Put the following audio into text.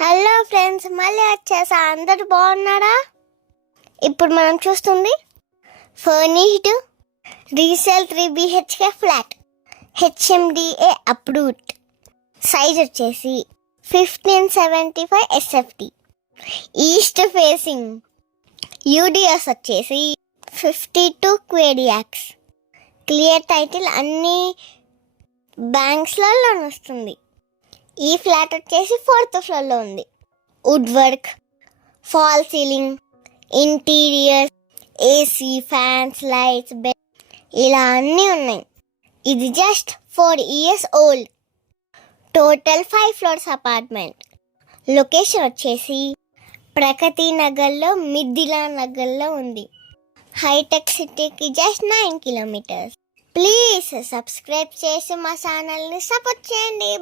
Hello friends, మళ్ళీ వచ్చేసా. అందరు బాగున్నారా? ఇప్పుడు మనం చూస్తుంది furnished resale 3 BHK flat, HMDA approved. Size వచ్చేసి 1575 SFT, ఈస్ట్ ఫేసింగ్. UDS వచ్చేసి 52 క్వేడియాక్స్. క్లియర్ టైటిల్, అన్ని బ్యాంక్స్లో లోన్ వస్తుంది. ఈ ఫ్లాట్ వచ్చేసి 4th ఫ్లోర్లో ఉంది. Wood work, fall ceiling, interior, AC, fans, lights, bed ఇలా అన్నీ ఉన్నాయి. ఇది just 4 years old. Total 5 floors apartment. Location వచ్చేసి ప్రగతి నగర్లో, మిథిలా నగర్లో ఉంది. హైటెక్ సిటీకి జస్ట్ 9 kilometers. ప్లీజ్ సబ్స్క్రైబ్ చేసి మా ఛానల్ని సపోర్ట్ చేయండి.